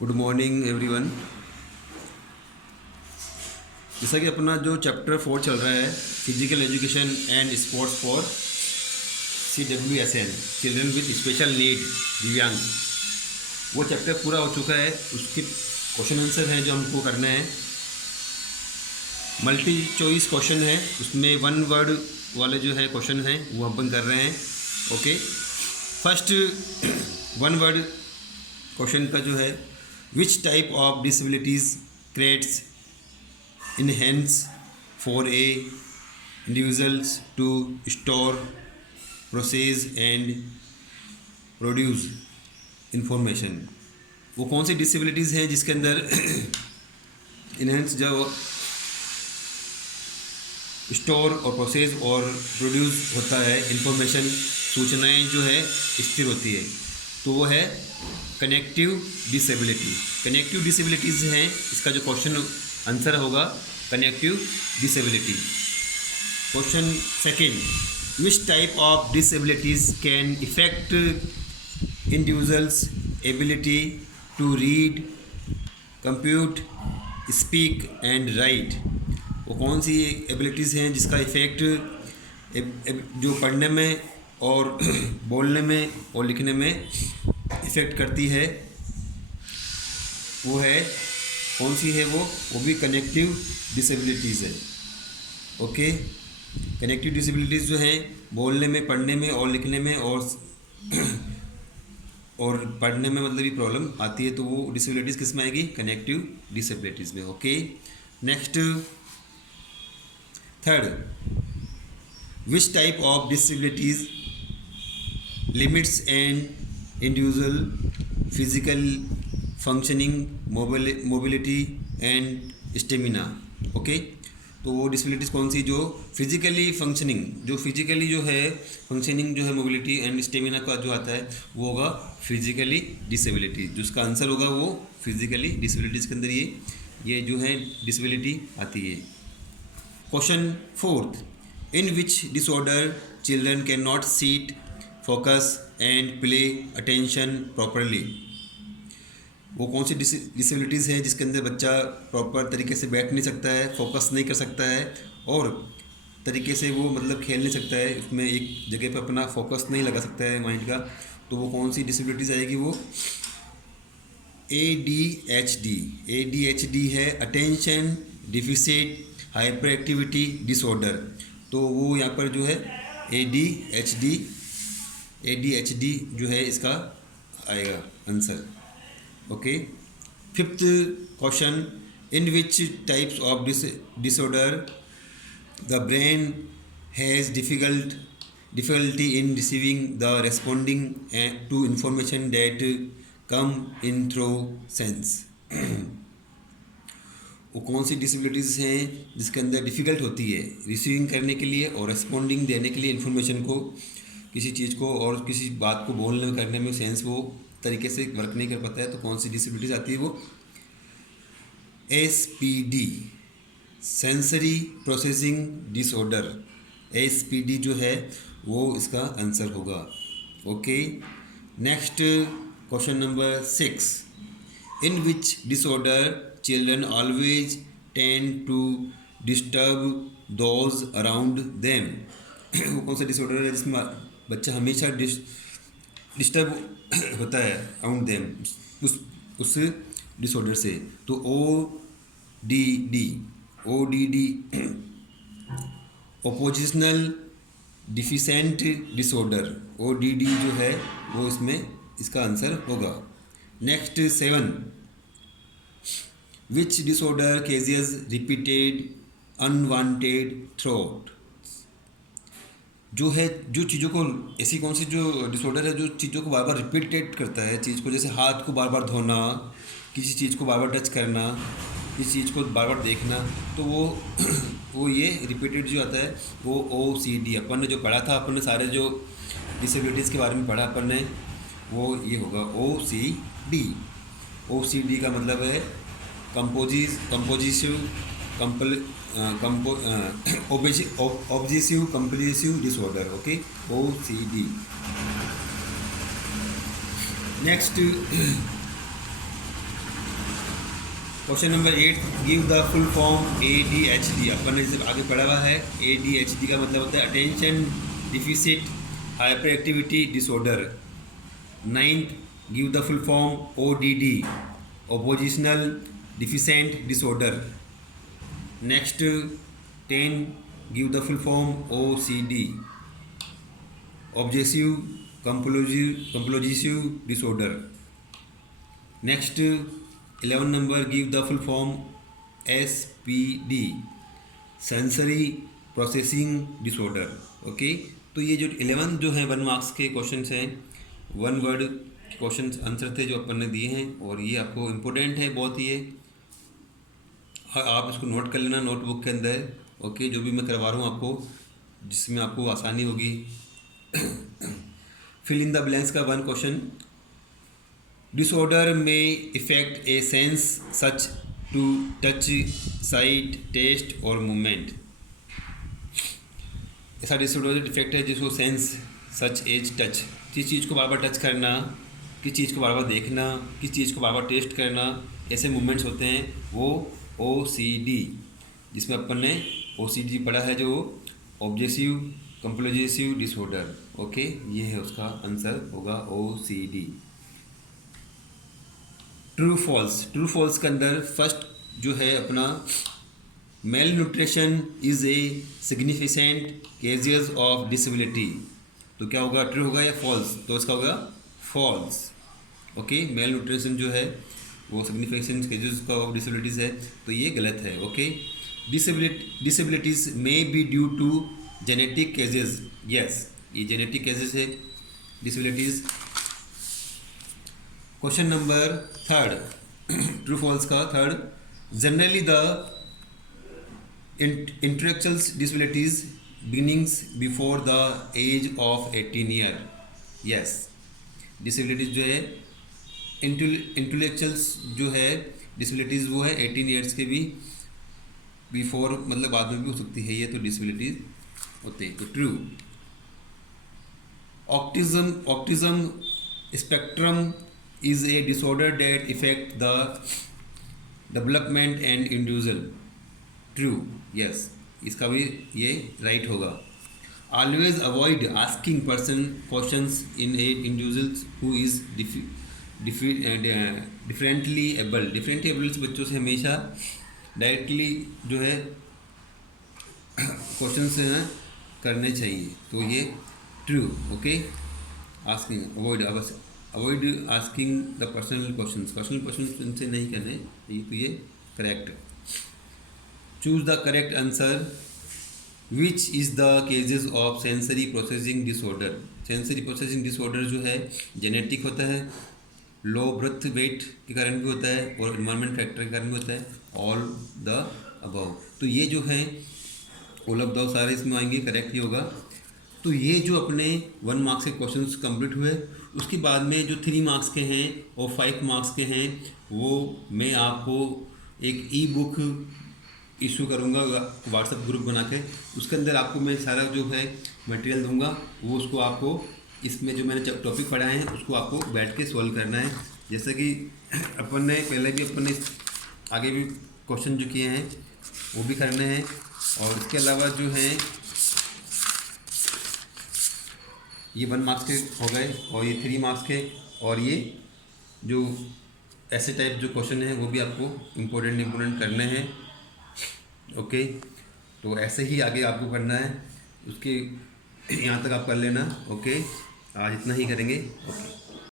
Good morning everyone. जैसा कि अपना जो चैप्टर 4 चल रहा है, physical education and sports for CWSN, children with special need, दिव्यांग, वो चैप्टर पूरा हो चुका है। उसके क्वेश्चन आंसर हैं जो हमको करना है। मल्टी चॉइस क्वेश्चन है, उसमें वन वर्ड वाले जो है क्वेश्चन हैं वो अपन कर रहे हैं। Okay, first one word question का जो है, विच type of disabilities creates enhance for a individuals to store, process and produce information। वो कौन सी डिसेबिलिटीज़ हैं जिसके अंदर इनहेंस जो स्टोर और प्रोसेस और प्रोड्यूस होता है इंफॉर्मेशन, सूचनाएं जो है स्थिर होती है, तो वो है कनेक्टिव डिसेबिलिटी। कनेक्टिव डिसेबिलिटीज़ हैं, इसका जो क्वेश्चन आंसर होगा connective disability. Question second, which type of disabilities can effect individuals ability to read, compute, speak and write. वो कौन सी एबिलिटीज़ हैं जिसका इफ़ेक्ट जो पढ़ने में और बोलने में और लिखने में इफ़ेक्ट करती है, वो है कौन सी है? वो भी कनेक्टिव डिसेबिलिटीज़ है। ओके, कनेक्टिव डिसेबिलिटीज़ जो हैं बोलने में, पढ़ने में और लिखने में और पढ़ने में मतलब भी प्रॉब्लम आती है, तो वो डिसेबिलिटीज़ किस में आएगी? कनेक्टिव डिसेबिलिटीज़ में। Okay, next third, which type of disabilities limits and individual physical functioning, mobility and stamina. Okay, तो वो डिसेबिलिटीज़ कौन सी? जो फिजिकली फंक्शनिंग, जो फिजिकली जो है फंक्शनिंग जो है, मोबिलिटी एंड स्टेमिना का जो आता है वो होगा फिजिकली डिसेबिलिटी। जो उसका आंसर होगा वो फिजिकली डिसेबिलिटीज़ के अंदर ये जो है डिसेबिलिटी आती है। Question fourth, in which disorder children can not seat, focus and play attention properly. वो कौन सी डिसेबिलिटीज़ है जिसके अंदर बच्चा प्रॉपर तरीके से बैठ नहीं सकता है, फोकस नहीं कर सकता है और तरीके से वो मतलब खेल नहीं सकता है, उसमें एक जगह पर अपना फोकस नहीं लगा सकता है माइंड का, तो वो कौन सी डिसेबिलिटीज़ आएगी? वो ADHD। ADHD है attention deficit hyper activity disorder, तो वो यहाँ पर जो है ADHD जो है इसका आएगा answer. Okay, fifth question, in which types of disorder the brain has difficulty in receiving the responding to information that come in through sense. वो कौन सी डिसेबिलिटीज़ हैं जिसके अंदर डिफ़िकल्ट होती है रिसीविंग करने के लिए और रेस्पॉन्डिंग देने के लिए इन्फॉर्मेशन को, किसी चीज़ को और किसी बात को बोलने करने में सेंस वो तरीके से वर्क नहीं कर पाता है, तो कौन सी डिसेबिलिटीज़ आती है? वो SPD, sensory processing disorder. SPD जो है वो इसका आंसर होगा। Okay, next question number 6, in which disorder children always tend to disturb those around them. वो कौन सा डिसऑर्डर है जिसमें बच्चा हमेशा डिस्टर्ब होता है अराउंड देम, उस डिसऑर्डर से? तो ODD ओपोजिशनल डिफिशेंट डिसऑर्डर, ODD जो है वो इसमें इसका आंसर होगा। नेक्स्ट 7, विच डिसऑर्डर केजेस रिपीटेड अनवांटेड थॉट। जो है जो चीज़ों को, ऐसी कौन सी जो डिसऑर्डर है जो चीज़ों को बार बार रिपीटेट करता है चीज़ को, जैसे हाथ को बार बार धोना, किसी चीज़ को बार बार टच करना, किसी चीज़ को बार बार देखना, तो वो ये रिपीटेड जो आता है वो OCD। अपन ने जो पढ़ा था, अपन ने सारे जो डिसेबिलिटीज़ के बारे में पढ़ा अपन ने, वो ये होगा OCD। OCD का मतलब है compositive obsessive compulsive disorder. Okay, OCD। Next question number 8, give the full form ADHD। अपन ने जैसे आगे पढ़ा हुआ है, ADHD का मतलब होता है attention deficit hyper activity disorder. 9th, give the full form ODD oppositional deficient disorder. Next 10, give the full form OCD obsessive compulsive disorder. Next 11 number, give the full form SPD sensory processing disorder. Okay, तो ये जो 11 जो है 1 marks के questions हैं, 1 word question answer थे जो अपन ने दिए हैं, और ये आपको इम्पोर्टेंट है बहुत ही। ये आप इसको नोट कर लेना नोटबुक के अंदर। ओके, जो भी मैं करवा रहा हूँ आपको, जिसमें आपको आसानी होगी। फिल इन द ब्लैंक्स का 1 क्वेश्चन, डिसऑर्डर में effect a sense such to touch sight taste और मूवमेंट। ऐसा डिसऑर्डर इफेक्ट है जिसको सेंस सच एज टच, किसी चीज़ को बार बार टच करना, किसी चीज़ को बार बार देखना, किसी चीज़ को बार बार टेस्ट करना, ऐसे मूवमेंट्स होते हैं, वो OCD, जिसमें अपन ने OCD पढ़ा है, जो ऑब्जेसिव कंप्लोजिव डिसऑर्डर। ओके, ये है उसका आंसर होगा OCD। ट्रू फॉल्स के अंदर फर्स्ट जो है अपना, malnutrition is a significant causes of disability. तो क्या होगा, ट्रू होगा या फॉल्स? तो इसका होगा फॉल्स। ओके, मेल न्यूट्रिशन जो है वो सिग्निफिकेंट केजेस ऑफ डिसेबिलिटीज़ है, तो ये गलत है। Okay, disabilities may be due to genetic causes. Yes, ये जेनेटिक केजेस है disabilities. Question number 3, true false का 3, generally the intellectual disabilities beginnings before the age of 18 year. Yes, disabilities जो है इंटेलेक्चुअल्स जो है डिसेबिलिटीज़ वो है 18 ईयर्स के भी बिफोर, मतलब बाद में भी हो सकती है ये, तो डिसेबिलिटीज होते हैं। तो true. Autism spectrum is a disorder that affect the development and individual। True, yes, इसका भी ये right होगा। Always avoid asking person questions in a individual who is differently able बच्चों से हमेशा डायरेक्टली जो है क्वेश्चंस करने चाहिए, तो ये true. Okay, asking avoid asking the personal question इनसे नहीं करने, तो ये correct. Choose the correct answer. Which is the causes of sensory processing disorder. सेंसरी प्रोसेसिंग डिसऑर्डर जो है जेनेटिक होता है, लो बर्थ वेट के कारण भी होता है, और इन्वायरमेंट फैक्टर के कारण भी होता है, ऑल द अबव। तो ये जो है ऑल ऑफ द सारे इसमें आएंगे, करेक्ट ही होगा। तो ये जो अपने 1 मार्क्स के क्वेश्चंस कंप्लीट हुए, उसके बाद में जो 3 मार्क्स के हैं और 5 मार्क्स के हैं, वो मैं आपको एक ई-बुक इशू करूँगा व्हाट्सएप ग्रुप बना के। उसके अंदर आपको मैं सारा जो है मटेरियल दूंगा, वो उसको आपको इसमें जो मैंने टॉपिक पढ़ाए हैं उसको आपको बैठ के सॉल्व करना है। जैसे कि अपन ने पहले भी अपन ने आगे भी क्वेश्चन जो किए हैं वो भी करने हैं, और इसके अलावा जो है ये 1 मार्क्स के हो गए, और ये 3 मार्क्स के, और ये जो ऐसे टाइप जो क्वेश्चन हैं वो भी आपको इम्पोर्टेंट करने हैं। ओके, तो ऐसे ही आगे आपको करना है, उसके यहाँ तक आप कर लेना। ओके, आज इतना ही करेंगे। ओके।